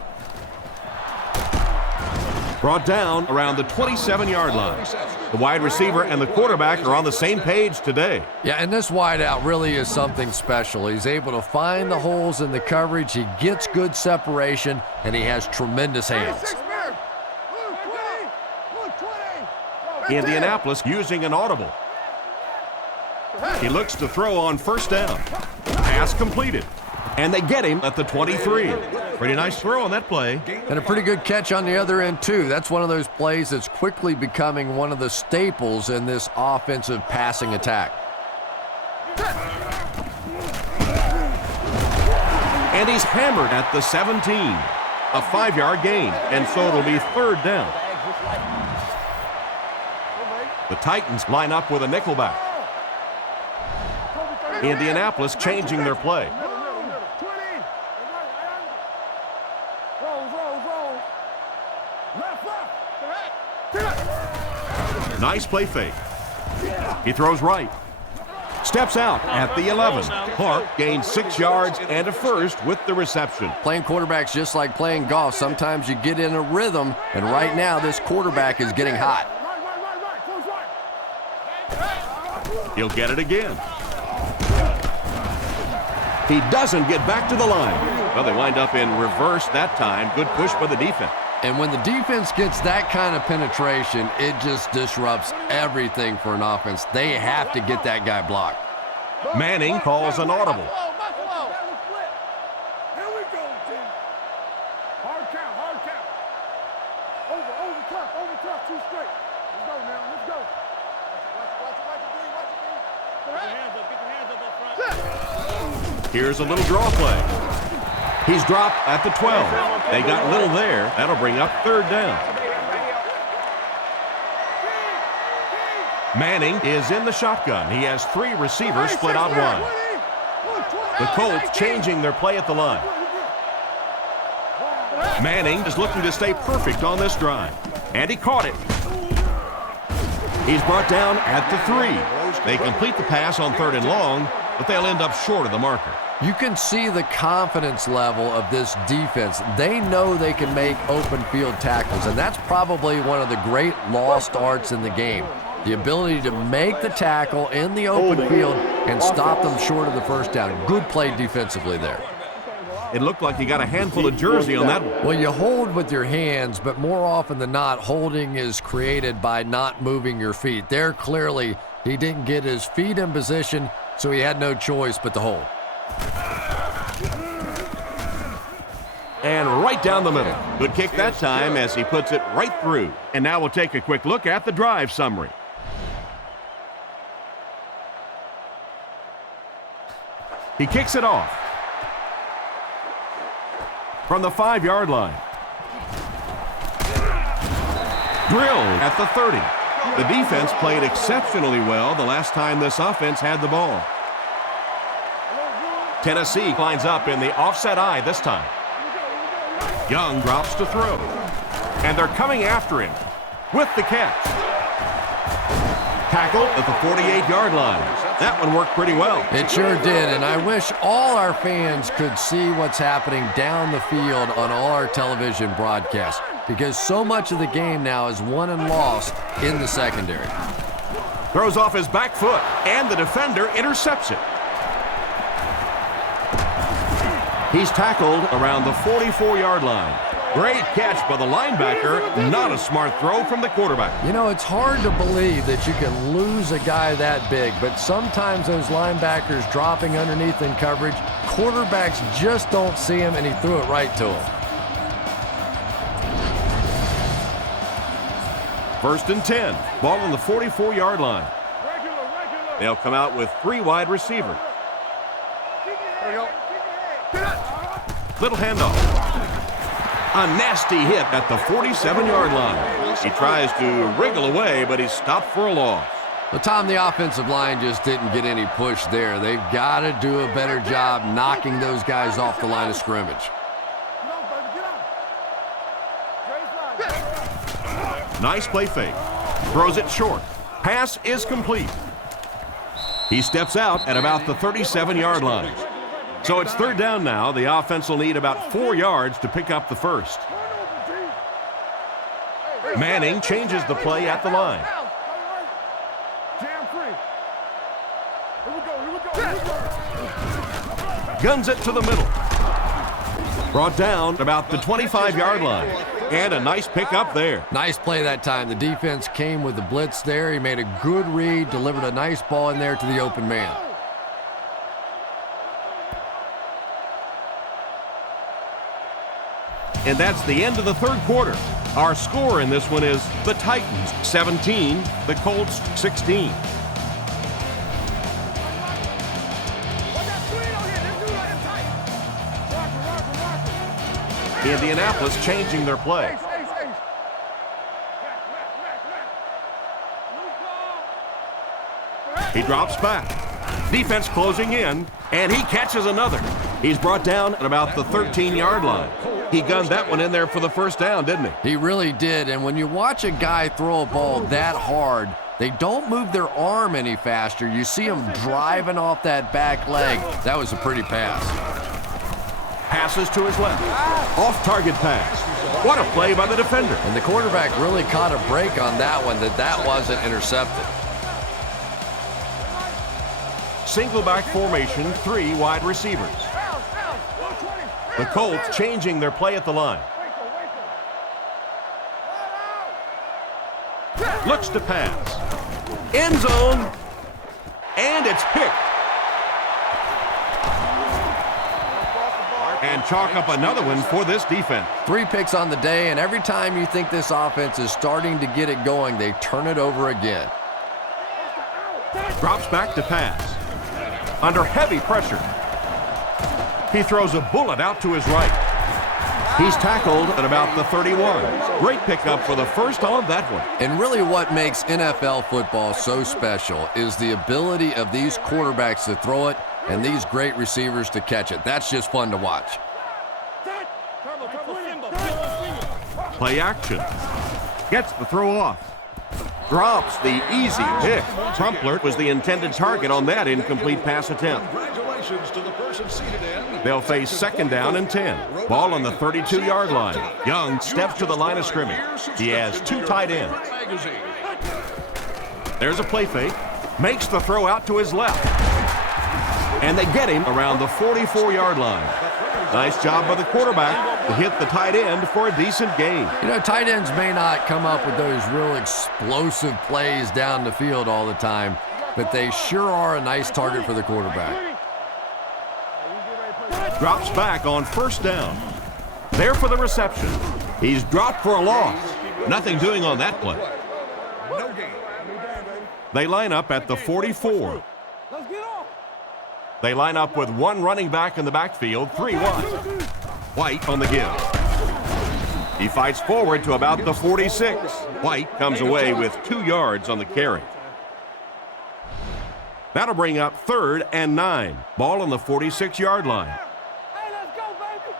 Brought down around the 27-yard line. The wide receiver and the quarterback are on the same page today. Yeah, and this wideout really is something special. He's able to find the holes in the coverage. He gets good separation, and he has tremendous hands. Indianapolis using an audible. He looks to throw on 1st down. Pass completed. And they get him at the 23. Pretty nice throw on that play. And a pretty good catch on the other end, too. That's one of those plays that's quickly becoming one of the staples in this offensive passing attack. And he's hammered at the 17. A 5-yard gain, and so it'll be 3rd down. The Titans line up with a nickelback. Indianapolis changing their play. Nice play fake. He throws right. Steps out at the 11. Clark gains 6 yards and a 1st with the reception. Playing quarterback's just like playing golf. Sometimes you get in a rhythm, and right now this quarterback is getting hot. He'll get it again. He doesn't get back to the line. Well, they wind up in reverse that time. Good push by the defense. And when the defense gets that kind of penetration, it just disrupts everything for an offense. They have to get that guy blocked. Manning calls an audible. Here we go, team. Hard count. Over top, 2 straight. Let's go now, let's go. Watch it, Get your hands up front. Here's a little draw play. He's dropped at the 12. They got little there. That'll bring up 3rd down. Manning is in the shotgun. He has 3 receivers split out wide. The Colts changing their play at the line. Manning is looking to stay perfect on this drive. And he caught it. He's brought down at the 3. They complete the pass on 3rd and long, but they'll end up short of the marker. You can see the confidence level of this defense. They know they can make open field tackles, and that's probably one of the great lost arts in the game. The ability to make the tackle in the open field and stop them short of the first down. Good play defensively there. It looked like he got a handful of jersey on that one. Well, you hold with your hands, but more often than not, holding is created by not moving your feet. There, clearly, he didn't get his feet in position, so he had no choice but to hold. And right down the middle. Good kick that time as he puts it right through. And now we'll take a quick look at the drive summary. He kicks it off from the 5-yard line. Drilled at the 30. The defense played exceptionally well the last time this offense had the ball. Tennessee lines up in the offset eye this time. Young drops to throw. And they're coming after him with the catch. Tackled at the 48-yard line. That one worked pretty well. It sure did, and I wish all our fans could see what's happening down the field on all our television broadcasts, because so much of the game now is won and lost in the secondary. Throws off his back foot, and the defender intercepts it. He's tackled around the 44-yard line. Great catch by the linebacker. Not a smart throw from the quarterback. You know, it's hard to believe that you can lose a guy that big, but sometimes those linebackers dropping underneath in coverage, quarterbacks just don't see him, and he threw it right to him. 1st and 10. Ball on the 44-yard line. They'll come out with 3 wide receivers. Little handoff. A nasty hit at the 47-yard line. He tries to wriggle away, but he's stopped for a loss. Well, Tom, the offensive line just didn't get any push there. They've got to do a better job knocking those guys off the line of scrimmage. Nice play fake. Throws it short. Pass is complete. He steps out at about the 37-yard line. So it's 3rd down now. The offense will need about 4 yards to pick up the first. Manning changes the play at the line. Guns it to the middle. Brought down about the 25-yard line. And a nice pickup there. Nice play that time. The defense came with the blitz there. He made a good read, delivered a nice ball in there to the open man. And that's the end of the 3rd quarter. Our score in this one is the Titans 17, the Colts 16. Indianapolis changing their play. He drops back. Defense closing in, and he catches another. He's brought down at about the 13-yard line. He gunned that one in there for the first down, didn't he? He really did, and when you watch a guy throw a ball that hard, they don't move their arm any faster. You see him driving off that back leg. That was a pretty pass. Passes to his left. Off-target pass. What a play by the defender. And the quarterback really caught a break on that one, that wasn't intercepted. Single back formation, 3 wide receivers. The Colts changing their play at the line. Looks to pass. End zone. And it's picked. And chalk up another one for this defense. 3 picks on the day, and every time you think this offense is starting to get it going, they turn it over again. Drops back to pass. Under heavy pressure. He throws a bullet out to his right. He's tackled at about the 31. Great pickup for the first on that one. And really what makes NFL football so special is the ability of these quarterbacks to throw it and these great receivers to catch it. That's just fun to watch. Play action. Gets the throw off. Drops the easy pick. Crumpler was the intended target on that incomplete pass attempt. They'll face 2nd down and 10. Ball on the 32-yard line. Young steps to the line of scrimmage. He has 2 tight ends. There's a play fake. Makes the throw out to his left. And they get him around the 44-yard line. Nice job by the quarterback to hit the tight end for a decent gain. You know, tight ends may not come up with those real explosive plays down the field all the time, but they sure are a nice target for the quarterback. Drops back on first down. There for the reception. He's dropped for a loss. Nothing doing on that play. They line up at the 44. They line up with one running back in the backfield, 3 wide. White on the give. He fights forward to about the 46. White comes away with 2 yards on the carry. That'll bring up 3rd and 9. Ball on the 46-yard line. Hey, let's go, baby.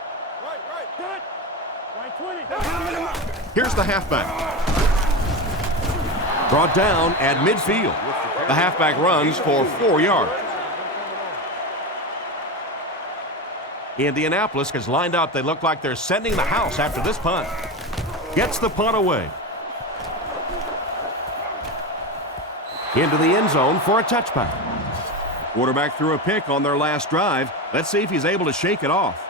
Right. Here's the halfback. Brought down at midfield. The halfback runs for 4 yards. Indianapolis has lined up. They look like they're sending the house after this punt. Gets the punt away. Into the end zone for a touchback. Quarterback threw a pick on their last drive. Let's see if he's able to shake it off.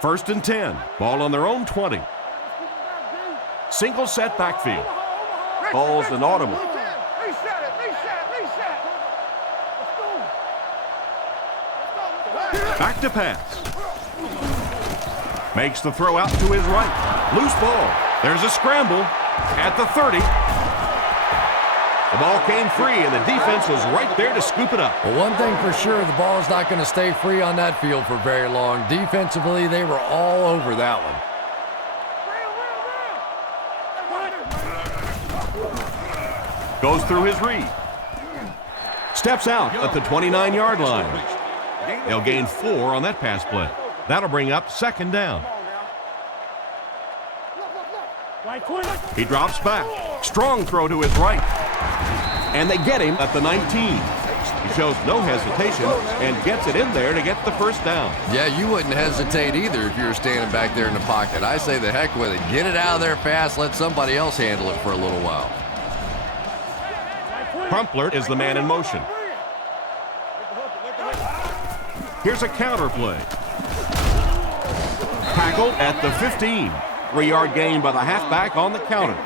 1st and 10. Ball on their own 20. Single set backfield. Ball's inaudible. Back to pass. Makes the throw out to his right. Loose ball. There's a scramble at the 30. The ball came free, and the defense was right there to scoop it up. Well, one thing for sure, the ball's not going to stay free on that field for very long. Defensively, they were all over that one. Goes through his read. Steps out at the 29-yard line. They'll gain 4 on that pass play. That'll bring up 2nd down. He drops back. Strong throw to his right. And they get him at the 19. He shows no hesitation and gets it in there to get the 1st down. Yeah, you wouldn't hesitate either if you were standing back there in the pocket. I say the heck with it. Get it out of there fast. Let somebody else handle it for a little while. Crumpler is the man in motion. Here's a counter play. Tackled at the 15. 3-yard gain by the halfback on the counter.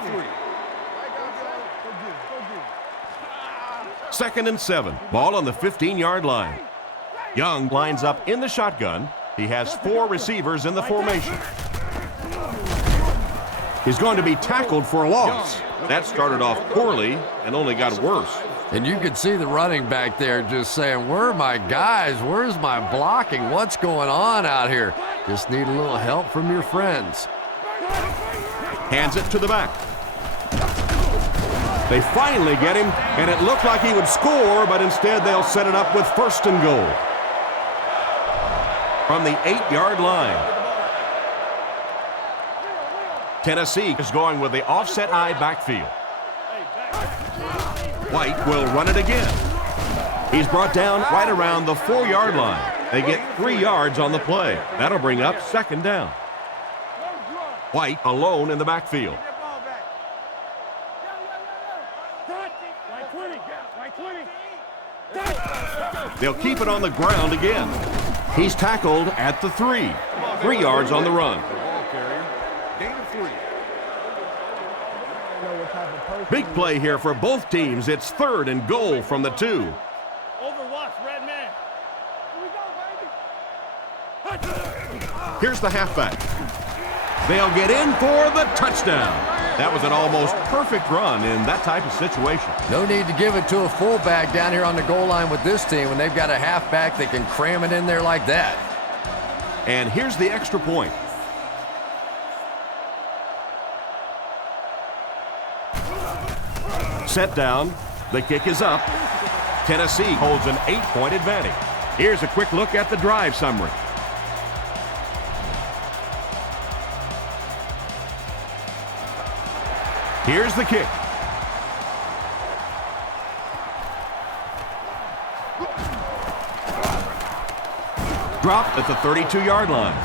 2nd and 7. Ball on the 15-yard line. Young lines up in the shotgun. He has 4 receivers in the formation. He's going to be tackled for a loss. That started off poorly and only got worse. And you could see the running back there just saying, where are my guys? Where's my blocking? What's going on out here? Just need a little help from your friends. Hands it to the back. They finally get him, and it looked like he would score, but instead they'll set it up with 1st and goal. From the 8-yard line. Tennessee is going with the offset eye backfield. White will run it again. He's brought down right around the 4-yard line. They get 3 yards on the play. That'll bring up 2nd down. White alone in the backfield. They'll keep it on the ground again. He's tackled at the 3. 3 yards on the run. Big play here for both teams. It's 3rd and goal from the 2. Overwatch, red man. Here we go, baby. Here's the halfback. They'll get in for the touchdown. That was an almost perfect run in that type of situation. No need to give it to a fullback down here on the goal line with this team when they've got a halfback that can cram it in there like that. And here's the extra point. Set down. The kick is up. Tennessee holds an 8-point advantage. Here's a quick look at the drive summary. Here's the kick. Dropped at the 32-yard line.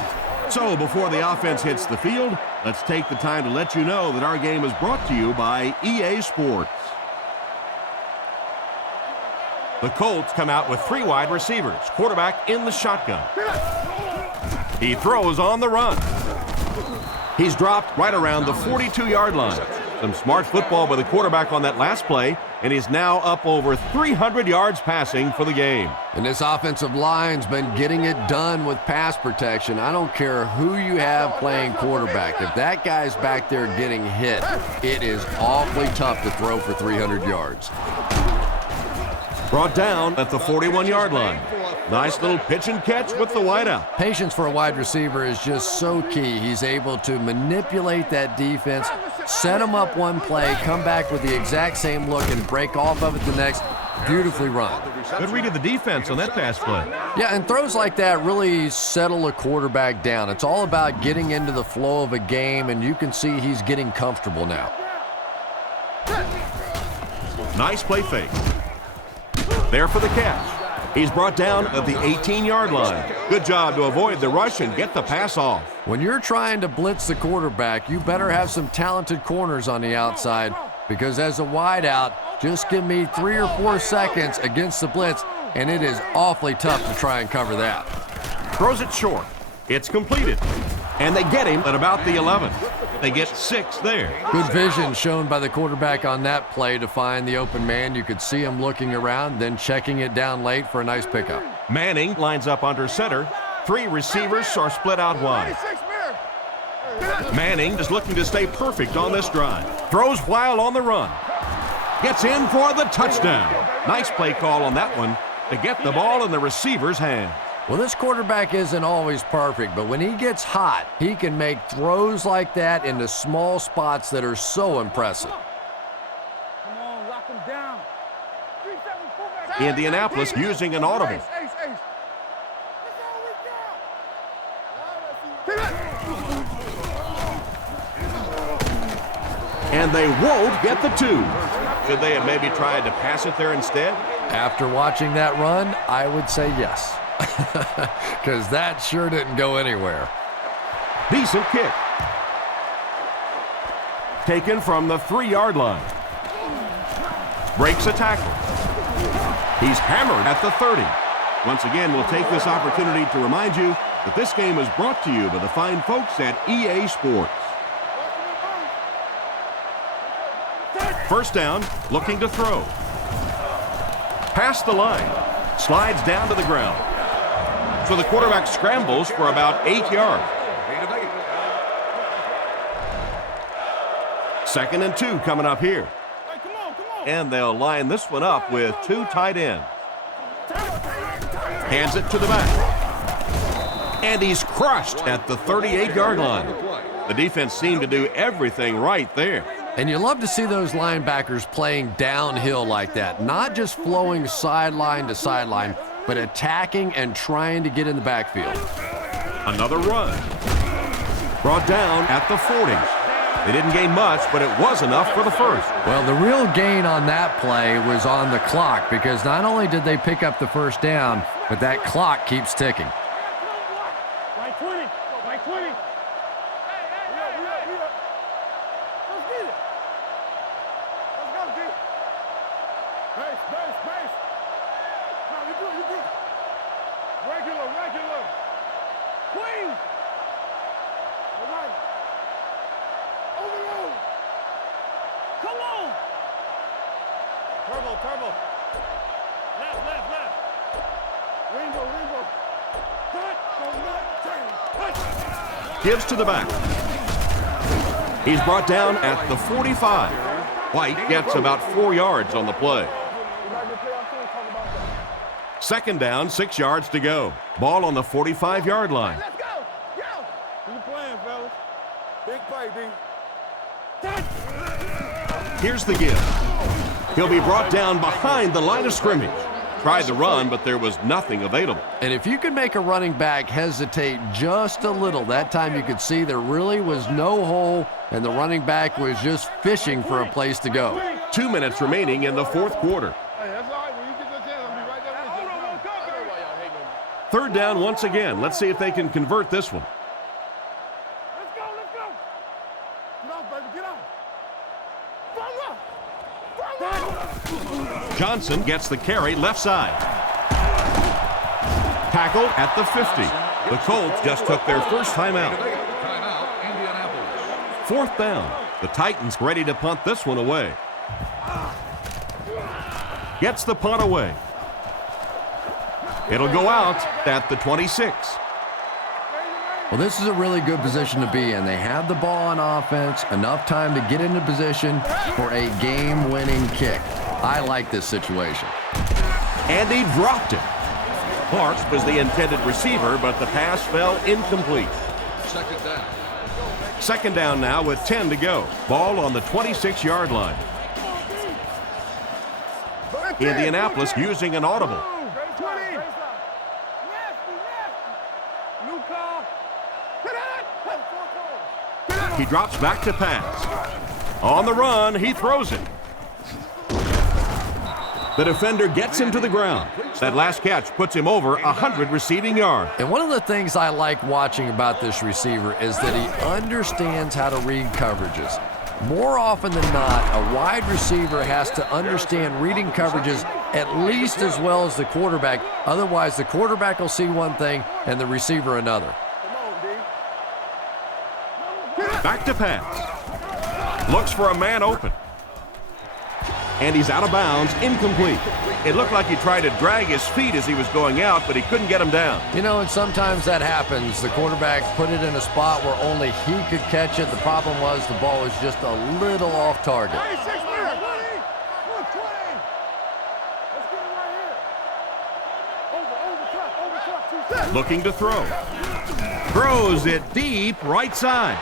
So before the offense hits the field, let's take the time to let you know that our game is brought to you by EA Sports. The Colts come out with 3 wide receivers. Quarterback in the shotgun. He throws on the run. He's dropped right around the 42-yard line. Some smart football by the quarterback on that last play, and he's now up over 300 yards passing for the game. And this offensive line's been getting it done with pass protection. I don't care who you have playing quarterback. If that guy's back there getting hit, it is awfully tough to throw for 300 yards. Brought down at the 41-yard line. Nice little pitch and catch with the wideout. Patience for a wide receiver is just so key. He's able to manipulate that defense, set him up one play, come back with the exact same look, and break off of it the next. Beautifully run. Good read of the defense on that pass play. Yeah, and throws like that really settle a quarterback down. It's all about getting into the flow of a game, and you can see he's getting comfortable now. Nice play fake. There for the catch. He's brought down at the 18-yard line. Good job to avoid the rush and get the pass off. When you're trying to blitz the quarterback, you better have some talented corners on the outside, because as a wideout, just give me 3 or 4 seconds against the blitz, and it is awfully tough to try and cover that. Throws it short. It's completed. And they get him at about the 11. They get 6 there. Good vision shown by the quarterback on that play to find the open man. You could see him looking around, then checking it down late for a nice pickup. Manning lines up under center. 3 receivers are split out wide. Manning is looking to stay perfect on this drive. Throws while on the run. Gets in for the touchdown. Nice play call on that one to get the ball in the receiver's hand. Well, this quarterback isn't always perfect, but when he gets hot, he can make throws like that into small spots that are so impressive. Come on, lock him down. Indianapolis using an audible. And they won't get the 2. Should they have maybe tried to pass it there instead? After watching that run, I would say yes. Because that sure didn't go anywhere. Decent kick. Taken from the 3-yard line. Breaks a tackle. He's hammered at the 30. Once again, we'll take this opportunity to remind you that this game is brought to you by the fine folks at EA Sports. First down, looking to throw. Past the line. Slides down to the ground. So the quarterback scrambles for about 8 yards. 2nd and 2 coming up here. And they'll line this one up with 2 tight ends. Hands it to the back. And he's crushed at the 38-yard line. The defense seemed to do everything right there. And you love to see those linebackers playing downhill like that, not just flowing sideline to sideline, but attacking and trying to get in the backfield. Another run. Brought down at the 40s. They didn't gain much, but it was enough for the first. Well, the real gain on that play was on the clock, because not only did they pick up the first down, but that clock keeps ticking. Right 20. Right 20. Let's get it. Let's go, D. Base. No, you good. Regular. Queen. All right. Overload. Come on. Turbo. Left. Rainbow. Cut. Gives to the back. He's brought down at the 45. White gets about 4 yards on the play. 2nd down, 6 yards to go. Ball on the 45-yard line. Let's go. Yo. Keep playing, fellas. Big play, D. Here's the give. He'll be brought down behind the line of scrimmage. Tried to run, but there was nothing available. And if you could make a running back hesitate just a little, that time you could see there really was no hole, and the running back was just fishing for a place to go. 2 minutes remaining in the 4th quarter. Hey, that's all right. When you get your chance, I'll be right there with you. 3rd down once again. Let's see if they can convert this one. Let's go. Get off, baby. Get off. Johnson gets the carry left side. Tackle at the 50. The Colts just took their first timeout. Fourth down. The Titans ready to punt this one away. Gets the punt away. It'll go out at the 26. Well, this is a really good position to be in. They have the ball on offense, enough time to get into position for a game-winning kick. I like this situation. And he dropped it. Clark was the intended receiver, but the pass fell incomplete. Second down now with 10 to go. Ball on the 26-yard line. Indianapolis using an audible. He drops back to pass. On the run, he throws it. The defender gets him to the ground. That last catch puts him over 100 receiving yards. And one of the things I like watching about this receiver is that he understands how to read coverages. More often than not, a wide receiver has to understand reading coverages at least as well as the quarterback. Otherwise, the quarterback will see one thing and the receiver another. Back to pass. Looks for a man open. And he's out of bounds, incomplete. It looked like he tried to drag his feet as he was going out, but he couldn't get him down. You know, and sometimes that happens. The quarterback put it in a spot where only he could catch it. The problem was the ball was just a little off target. Looking to throw. Throws it deep right side.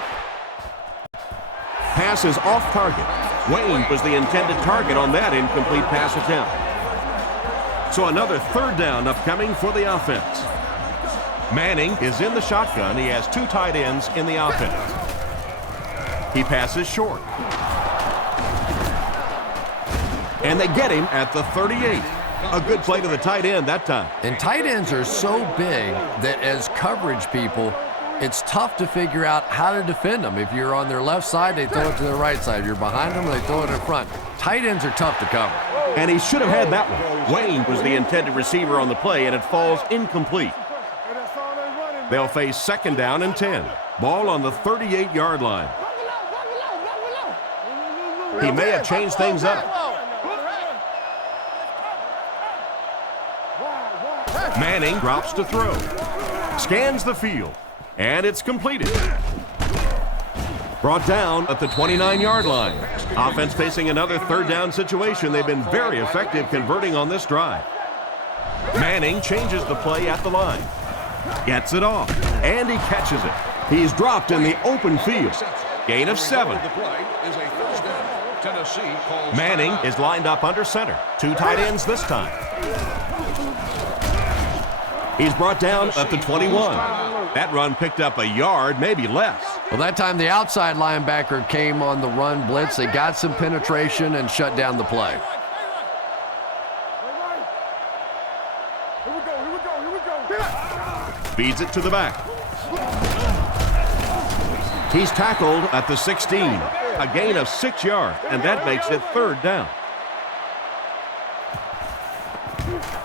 Pass is off target. Wayne was the intended target on that incomplete pass attempt. So another third down upcoming for the offense. Manning is in the shotgun. He has two tight ends in the offense. He passes short. And they get him at the 38. A good play to the tight end that time. And tight ends are so big that as coverage people, it's tough to figure out how to defend them. If you're on their left side, they throw it to their right side. If you're behind them, they throw it in front. Tight ends are tough to cover. And he should have had that one. Wayne was the intended receiver on the play, and it falls incomplete. They'll face second down and 10. Ball on the 38-yard line. He may have changed things up. Manning drops to throw. Scans the field. And it's completed. Brought down at the 29-yard line. Offense facing another third down situation. They've been very effective converting on this drive. Manning changes the play at the line. Gets it off. And he catches it. He's dropped in the open field. Gain of 7. Manning is lined up under center. Two tight ends this time. He's brought down at the 21. That run picked up a yard, maybe less. Well, that time the outside linebacker came on the run blitz. They got some penetration and shut down the play. Feeds it to the back. He's tackled at the 16. A gain of 6 yards, and that makes it third down.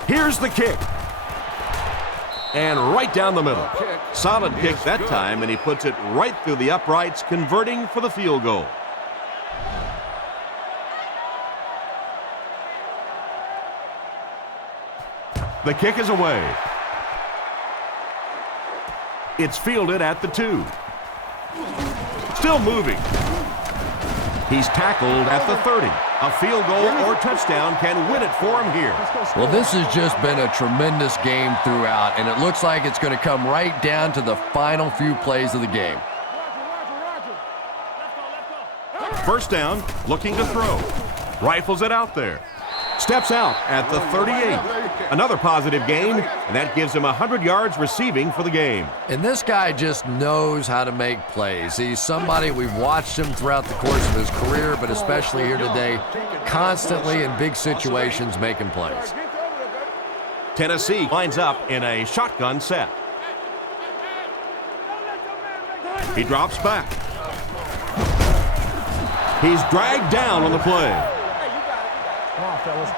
Here's the kick. And right down the middle. Solid kick that time, and he puts it right through the uprights, converting for the field goal. The kick is away. It's fielded at the 2. Still moving. He's tackled at the 30. A field goal or touchdown can win it for him here. Well, this has just been a tremendous game throughout, and it looks like it's going to come right down to the final few plays of the game. First down, looking to throw. Rifles it out there. Steps out at the 38. Another positive gain, and that gives him 100 yards receiving for the game. And this guy just knows how to make plays. He's somebody we've watched him throughout the course of his career, but especially here today, constantly in big situations making plays. Tennessee lines up in a shotgun set. He drops back. He's dragged down on the play. Come on, fellas.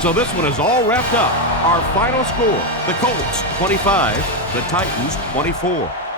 So this one is all wrapped up. Our final score, the Colts 25, the Titans 24.